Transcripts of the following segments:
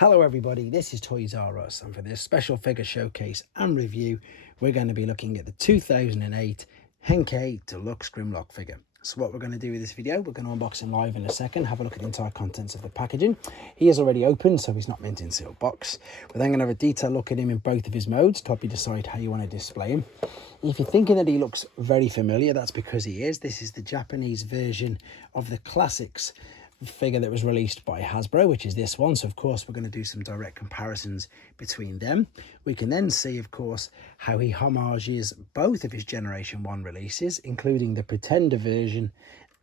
Hello everybody, this is Toys R Us, and for this special figure showcase and review we're going to be looking at the 2008 Henkei Deluxe Grimlock figure. So what we're going to do with this video, we're going to unbox him live in a second, have a look at the entire contents of the packaging. He is already open, so he's not mint in sealed box. We're then going to have a detailed look at him in both of his modes to help you decide how you want to display him. If you're thinking that he looks very familiar, that's because he is. This is the Japanese version of the classics figure that was released by Hasbro, which is this one. So of course we're going to do some direct comparisons between them. We can then see, of course, how he homages both of his Generation 1 releases, including the Pretender version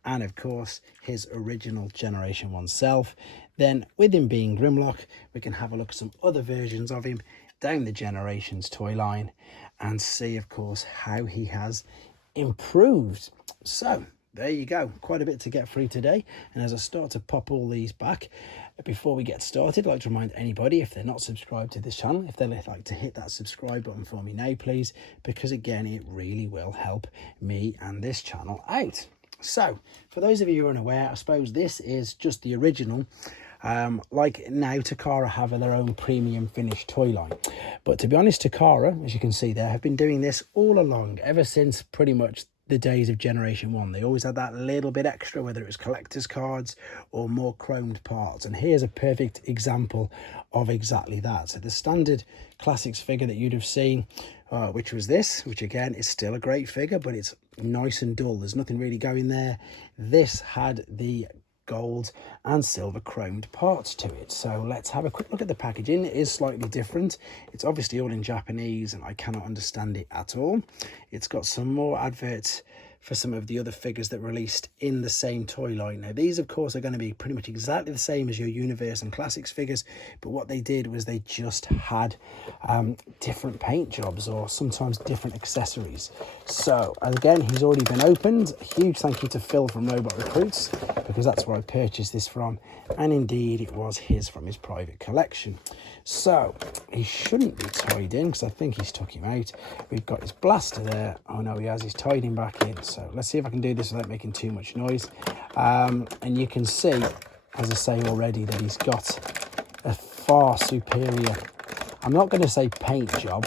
and of course his original Generation 1 self. Then with him being Grimlock, we can have a look at some other versions of him down the Generations toy line and see, of course, how he has improved. So there you go, quite a bit to get through today. And as I start to pop all these back, before we get started, I'd like to remind anybody, if they're not subscribed to this channel, if they'd like to hit that subscribe button for me now, please, because again, it really will help me and this channel out. So for those of you who are unaware, I suppose this is just the original. Like now Takara have their own premium finished toy line, but to be honest, Takara, as you can see there, have been doing this all along, ever since pretty much the days of Generation 1. They always had that little bit extra, whether it was collector's cards or more chromed parts, and here's a perfect example of exactly that. So the standard classics figure that you'd have seen, which was this, which again is still a great figure, but it's nice and dull, there's nothing really going there. This had the gold and silver chromed parts to it. So let's have a quick look at the packaging. It is slightly different. It's obviously all in Japanese and I cannot understand it at all. It's got some more adverts for some of the other figures that released in the same toy line. Now these of course are going to be pretty much exactly the same as your Universe and Classics figures, but what they did was they just had different paint jobs or sometimes different accessories. So again, he's already been opened. A huge thank you to Phil from Robot Recruits, because that's where I purchased this from, and indeed it was his from his private collection. So he shouldn't be tied in because I think he's took him out. We've got his blaster there. Oh no, he has. He's tied him back in. So let's see if I can do this without making too much noise. And you can see, as I say already, that he's got a far superior, I'm not going to say paint job.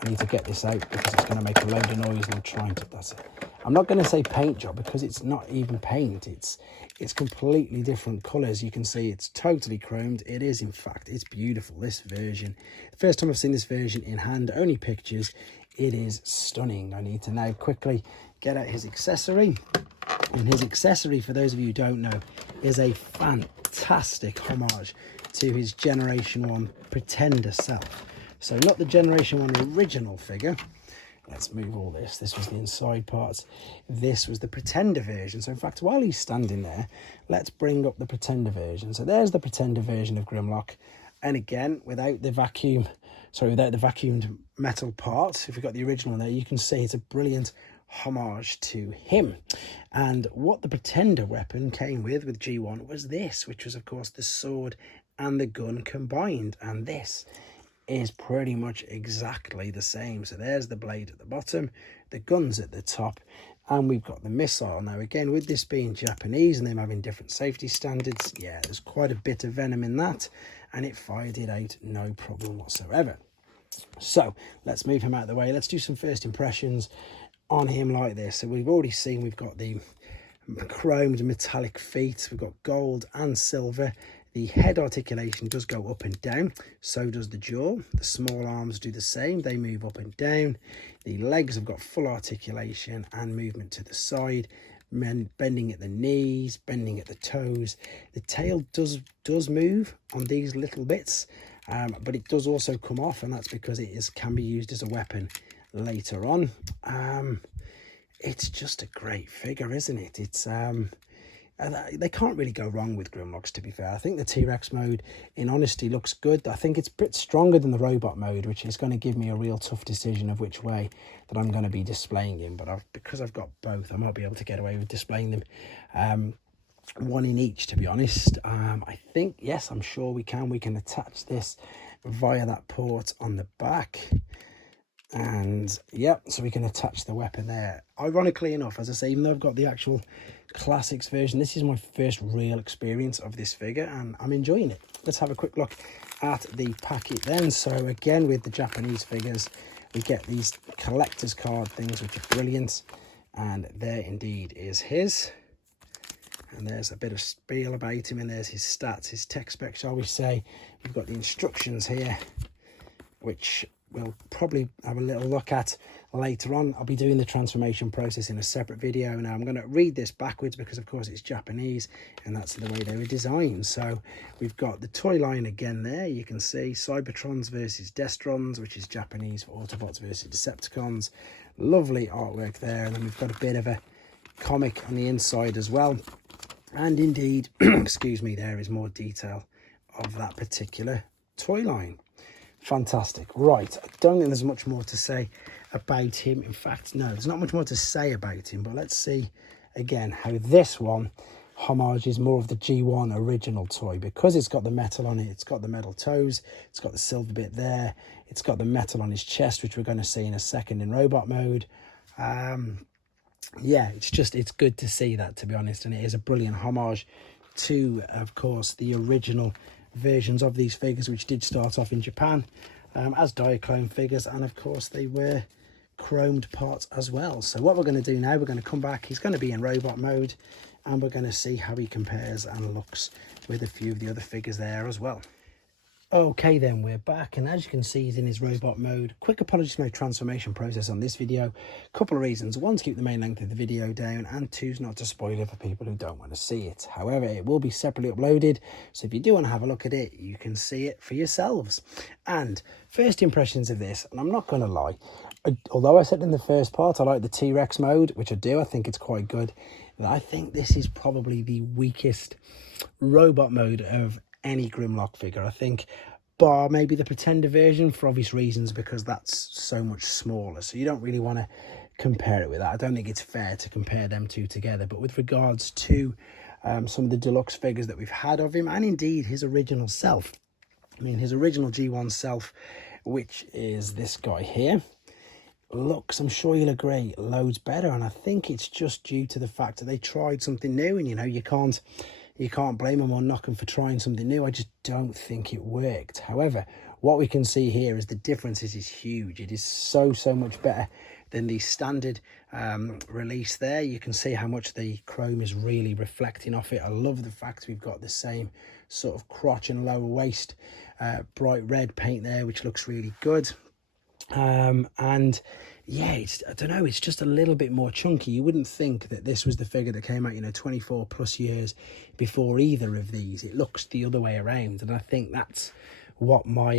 I need to get this out because it's going to make a load of noise and I'm trying to, that's it. I'm not going to say paint job because it's not even paint. It's completely different colours. You can see it's totally chromed. It is, in fact, it's beautiful, this version. The first time I've seen this version in hand, only pictures. It is stunning. I need to now quickly get out his accessory. And his accessory, for those of you who don't know, is a fantastic homage to his Generation 1 Pretender self. So not the Generation 1 original figure. Let's move all this. This was the inside parts. This was the Pretender version. So in fact, while he's standing there, let's bring up the Pretender version. So there's the Pretender version of Grimlock. And again, without the vacuumed metal parts, if you've got the original there, you can see it's a brilliant homage to him. And what the Pretender weapon came with G1 was this, which was of course the sword and the gun combined. And this is pretty much exactly the same. So there's the blade at the bottom, the guns at the top, and we've got the missile. Now again, with this being Japanese and them having different safety standards, yeah, there's quite a bit of venom in that, and it fired it out no problem whatsoever. So let's move him out of the way. Let's do some first impressions on him like this. So we've already seen we've got the chromed metallic feet, we've got gold and silver. The head articulation does go up and down, so does the jaw. The small arms do the same, they move up and down. The legs have got full articulation and movement to the side, bending at the knees, bending at the toes. The tail does move on these little bits, but it does also come off, and that's because it can be used as a weapon later on. It's just a great figure, isn't it? It's they can't really go wrong with Grimlocks, to be fair. I think the T-Rex mode, in honesty, looks good. I think it's a bit stronger than the robot mode, which is going to give me a real tough decision of which way that I'm going to be displaying him. But because I've got both, I might be able to get away with displaying them one in each, to be honest. I think, yes, I'm sure we can. We can attach this via that port on the back. And yep, so we can attach the weapon there. Ironically enough, as I say, even though I've got the actual classics version, this is my first real experience of this figure and I'm enjoying it. Let's have a quick look at the packet then. So again, with the Japanese figures, we get these collector's card things, which are brilliant. And there indeed is his. And there's a bit of spiel about him, and there's his stats, his tech spec, shall we say. We've got the instructions here, which we'll probably have a little look at later on. I'll be doing the transformation process in a separate video. Now I'm going to read this backwards because of course it's Japanese and that's the way they were designed. So we've got the toy line again there. You can see Cybertrons versus Destrons, which is Japanese for Autobots versus Decepticons. Lovely artwork there. And then we've got a bit of a comic on the inside as well. And indeed, excuse me, there is more detail of that particular toy line. Fantastic. Right, I don't think there's much more to say about him. In fact, no, there's not much more to say about him, but let's see again how this one homages more of the G1 original toy, because it's got the metal on it, it's got the metal toes, it's got the silver bit there, it's got the metal on his chest, which we're going to see in a second in robot mode. Yeah, it's good to see that, to be honest, and it is a brilliant homage to, of course, the original versions of these figures, which did start off in Japan as Diaclone figures, and of course they were chromed parts as well. So what we're going to do now, we're going to come back, he's going to be in robot mode, and we're going to see how he compares and looks with a few of the other figures there as well. Okay then, we're back, and as you can see, he's in his robot mode. Quick apologies for my transformation process on this video. Couple of reasons: one, to keep the main length of the video down, and two, not to spoil it for people who don't want to see it. However, it will be separately uploaded, so if you do want to have a look at it, you can see it for yourselves. And first impressions of this, and I'm not going to lie, although I said in the first part I like the T-Rex mode, which I do, I think it's quite good, I think this is probably the weakest robot mode of any Grimlock figure. I think, bar maybe the Pretender version, for obvious reasons, because that's so much smaller, so you don't really want to compare it with that. I don't think it's fair to compare them two together. But with regards to some of the deluxe figures that we've had of him, and indeed his original self, I mean his original G1 self, which is this guy here, looks, I'm sure you'll agree, loads better. And I think it's just due to the fact that they tried something new, and you know, you can't blame them or knock them for trying something new. I just don't think it worked. However, what we can see here is the difference is huge. It is so much better than the standard release there. You can see how much the chrome is really reflecting off it. I love the fact we've got the same sort of crotch and lower waist bright red paint there, which looks really good. And yeah, I don't know, it's just a little bit more chunky. You wouldn't think that this was the figure that came out, you know, 24 plus years before either of these. It looks the other way around, and I think that's what my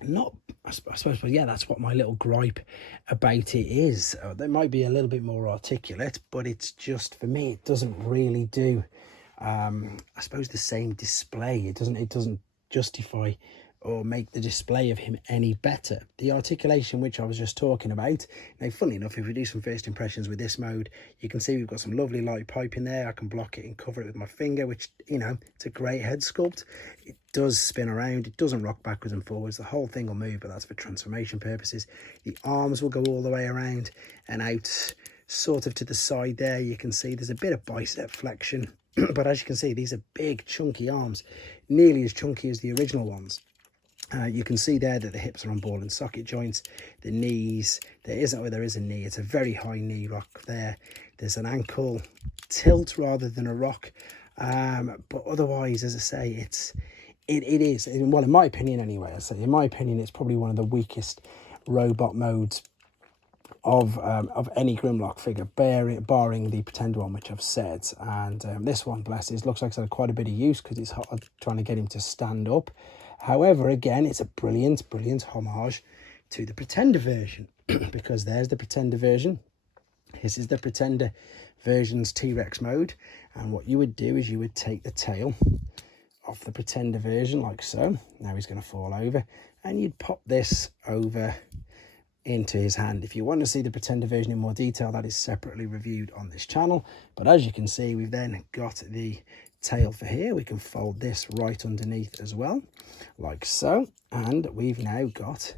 that's what my little gripe about it is. They might be a little bit more articulate, but it's just, for me, it doesn't really do I suppose the same display. It doesn't justify or make the display of him any better. The articulation, which I was just talking about, now funnily enough, if we do some first impressions with this mode, you can see we've got some lovely light piping there. I can block it and cover it with my finger, which, you know, it's a great head sculpt. It does spin around, it doesn't rock backwards and forwards, the whole thing will move, but that's for transformation purposes. The arms will go all the way around and out sort of to the side there. You can see there's a bit of bicep flexion, but as you can see, these are big chunky arms, nearly as chunky as the original ones. You can see there that the hips are on ball and socket joints. The knees, there is a knee. It's a very high knee rock there. There's an ankle tilt rather than a rock. But otherwise, as I say, it is, well, in my opinion anyway, in my opinion, it's probably one of the weakest robot modes of any Grimlock figure, barring the Pretender one, which I've said. And this one, bless it, looks like it's had quite a bit of use because it's hard trying to get him to stand up. However, again, it's a brilliant homage to the Pretender version, because there's the Pretender version. This is the Pretender version's T-Rex mode. And what you would do is you would take the tail off the Pretender version like so. Now he's going to fall over, and you'd pop this over into his hand. If you want to see the Pretender version in more detail, that is separately reviewed on this channel. But as you can see, we've then got the tail for here. We can fold this right underneath as well, like so, and we've now got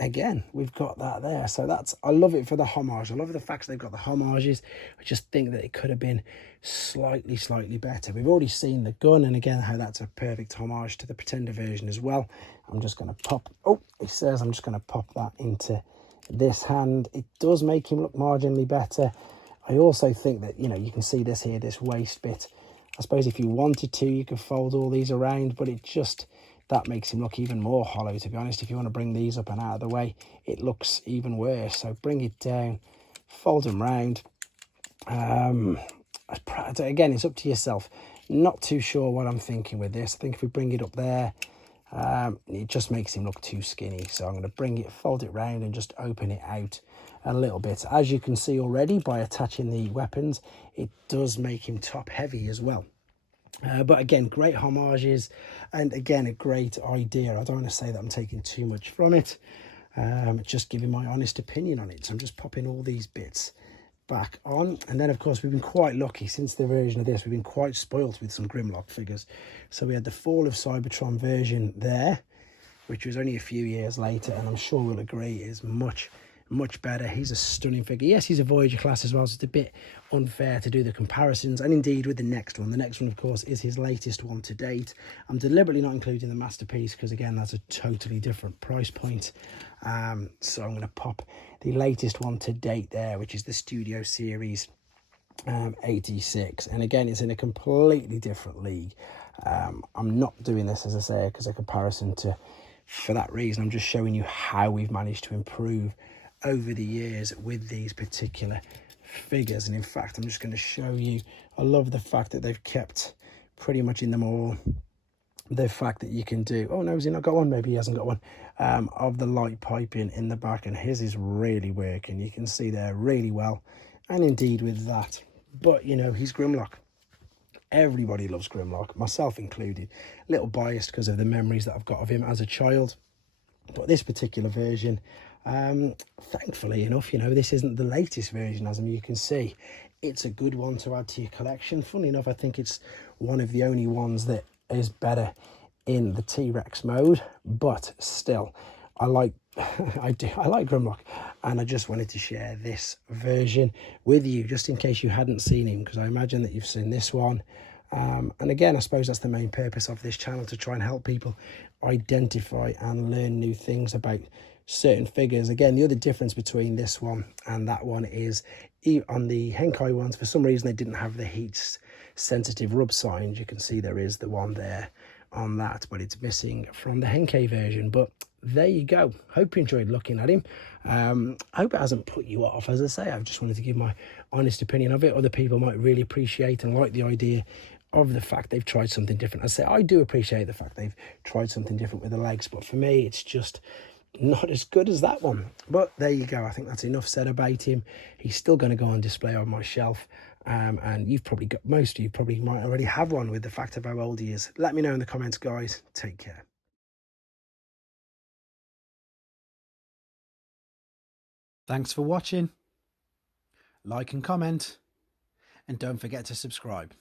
again, we've got that there. So that's, I love it for the homage. I love the fact that they've got the homages. I just think that it could have been slightly better. We've already seen the gun, and again, how that's a perfect homage to the Pretender version as well. I'm just going to pop, oh, it says I'm just going to pop that into this hand. It does make him look marginally better. I also think that, you know, you can see this here, this waist bit. I suppose if you wanted to, you could fold all these around, but it just, that makes him look even more hollow, to be honest. If you want to bring these up and out of the way, it looks even worse. So bring it down, fold them round. Again, it's up to yourself. Not too sure what I'm thinking with this. I think if we bring it up there, it just makes him look too skinny. So I'm going to bring it, fold it round and just open it out a little bit. As you can see already by attaching the weapons, it does make him top heavy as well. But again, great homages, and again, a great idea. I don't want to say that I'm taking too much from it, just giving my honest opinion on it. So I'm just popping all these bits back on. And then, of course, we've been quite lucky since the version of this. We've been quite spoilt with some Grimlock figures. So we had the Fall of Cybertron version there, which was only a few years later, and I'm sure we'll agree is much better. He's a stunning figure. Yes, he's a Voyager class as well, so it's a bit unfair to do the comparisons. And indeed with the next one, of course, is his latest one to date. I'm deliberately not including the Masterpiece because, again, that's a totally different price point. So I'm going to pop the latest one to date there, which is the Studio Series 86. And again, it's in a completely different league. I'm not doing this, as I say, because a comparison to, for that reason. I'm just showing you how we've managed to improve over the years with these particular figures. And in fact, I'm just going to show you, I love the fact that they've kept pretty much in them all the fact that you can do, oh no, has he not got one? Maybe he hasn't got one, of the light piping in the back, and his is really working. You can see there really well, and indeed with that. But you know, he's Grimlock. Everybody loves Grimlock, myself included. A little biased because of the memories that I've got of him as a child, but this particular version, thankfully enough, you know, this isn't the latest version, as you can see. It's a good one to add to your collection. Funny enough, I think it's one of the only ones that is better in the T-Rex mode, but still, I like I like Grimlock, and I just wanted to share this version with you just in case you hadn't seen him, because I imagine that you've seen this one. And again, I suppose that's the main purpose of this channel, to try and help people identify and learn new things about certain figures. Again, the other difference between this one and that one is on the Henkei ones, for some reason they didn't have the heat sensitive rub signs. You can see there is the one there on that, but it's missing from the Henkei version. But there you go. Hope you enjoyed looking at him. Hope it hasn't put you off. As I say, I've just wanted to give my honest opinion of it. Other people might really appreciate and like the idea of the fact they've tried something different. I say I do appreciate the fact they've tried something different with the legs, but for me it's just not as good as that one. But there you go. I think that's enough said about him. He's still going to go on display on my shelf, and you've probably got, most of you probably might already have one with the fact of how old he is. Let me know in the comments, guys. Take care. Thanks for watching. Like and comment, and don't forget to subscribe.